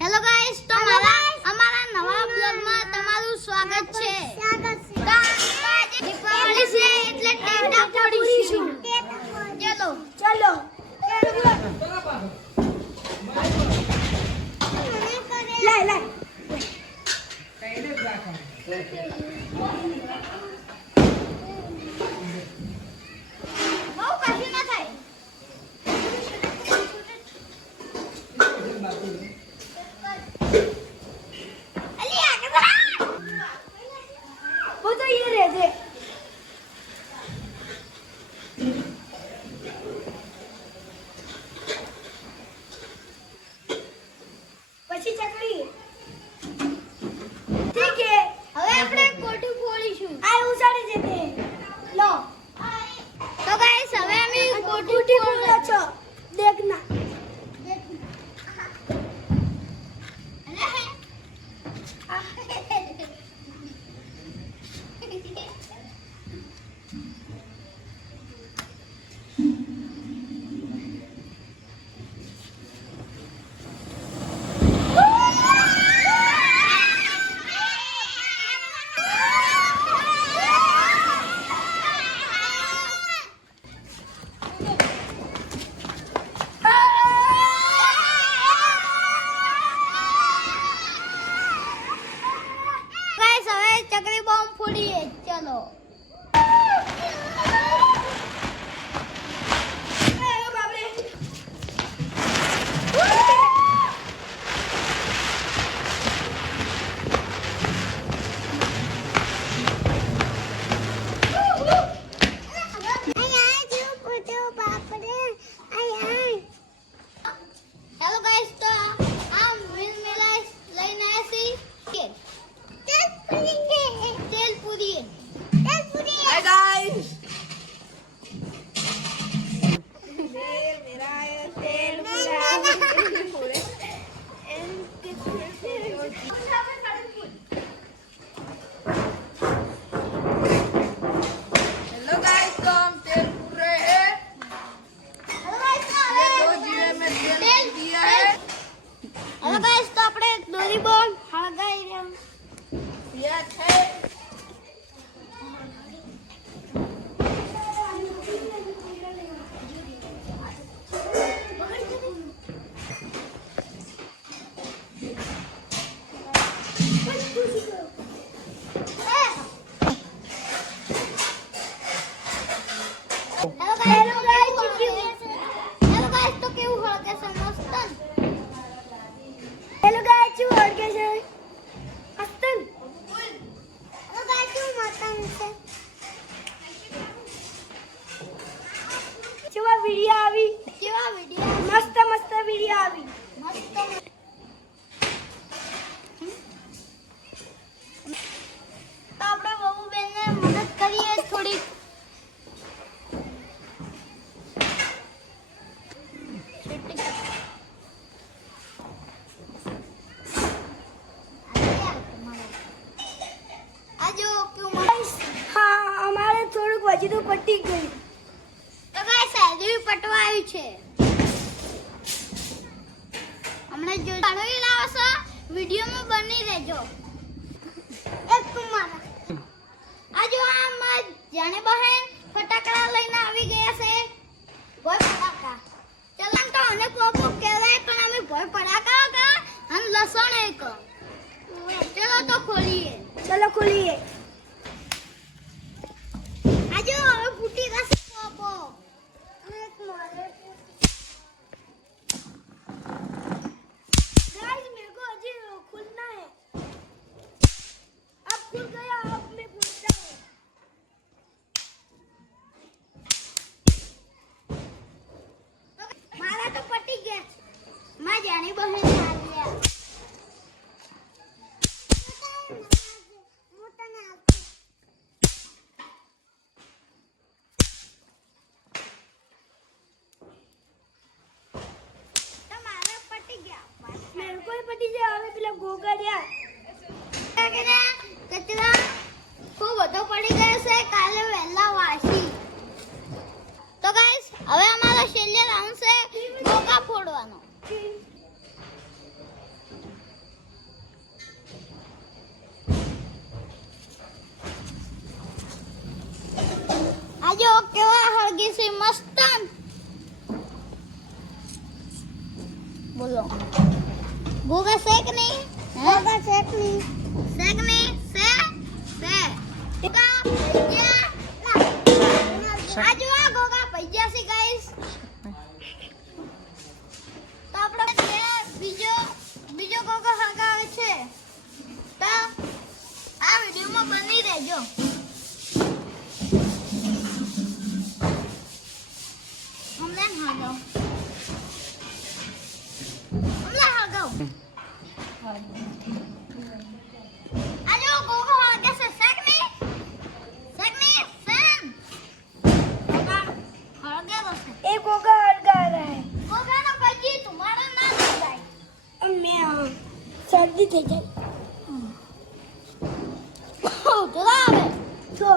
Hello guys, તો અમારા નવા બ્લોગમાં તમારું સ્વાગત છે. દીપાવલી છે એટલે ટેટા ફોડીશું. ચલો લાય બહુ કઠિન ના થાય. પછી ચકડી ઠીક હે. હવે આપણે કોઠું ફોડીશું. આ ઉસાડી દે બે લો. તો ગાઈસ હવે અમે કોઠું ફોડો છો. દેખના चक्री बॉम्ब फोड़िए. चलो हेलो गाइस, तो हम मिल मेला लाइन आए सी तेल पूरी. हाय गाइस, मेरा तेल पूरा हेलो गाइस, तो हम तेल पूर रहे हैं. ये 2 जीवे में तेल दिया है. हेलो गाइस, तो આપણે દોરી બોલ હળગાઈ રહ્યા. दिया है. હેલો ગાઈસ, તો કેવું હળગે છે મસ્ત. હેલો ગાઈસ, શું હળગે છે મસ્તન. હેલો ગાઈસ, શું મસ્ત છે. કેવા વિડિયો આવી. કેવા વિડિયો મસ્ત મસ્ત વિડિયો આવી. મસ્ત. તો આપણે બહુ બેનને મદદ કરીએ થોડી. આજો કેવું હા, અમારે થોડુંક વજન પટી ગયું. તો ગાઈસ સાહેબ પટવા આવ્યું છે. હમણાં જો બનાવી લાવશો વિડિયોમાં બની રહેજો. એક કુમાર આજો આ જાણે બહેન ફટાકડા લઈને આવી ગયા છે. ભોય ફટાકા ચલાન તો અને પોપો કહેવાય પણ અમે ભોય ફટાકા કા અને લસણ એક. ચલો તો ખોલીએ. ચલો ખોલીએ. આજો હવે ફૂટી જશે પોપો. गाइस, मेरे को अभी खुलना है. अब खुल गया. अब मैं खुलता हूँ. મારા તો પટી ગયા છે. માં જાણી બહેન આવ્યા. તમારા પટી ગયા. मेरे को ही पटी जाए. હવે પેલા ગોગડિયા કચરા ખૂબ વધુ પડી ગયો છે. કાલે વહેલા વાસી. તો ગાઈસ હવે અમારો છેલ્લે રાઉન્ડ છે ગોકા ફોડવાનો. આવી છે મસ્તન. બોલો ગોગા શેક નહીં ગોગા શેક નહીં સે ગોગા પૈયા આ જો આ ગોગા પૈયા છે ગાઈસ. તો આપણે બીજો ગોગા હગાવે છે. તો આ વિડિયોમાં બની રહેજો. હમણે હગાવ આજો ગોગો હગે છે સેકની સેમ ગોગા હગે બસ एक गोगा हड़का रहा है ગોગા નો કજી તમારા ના જાય. अब मैं सर्दी थे जाए ઓ જરા આવે तो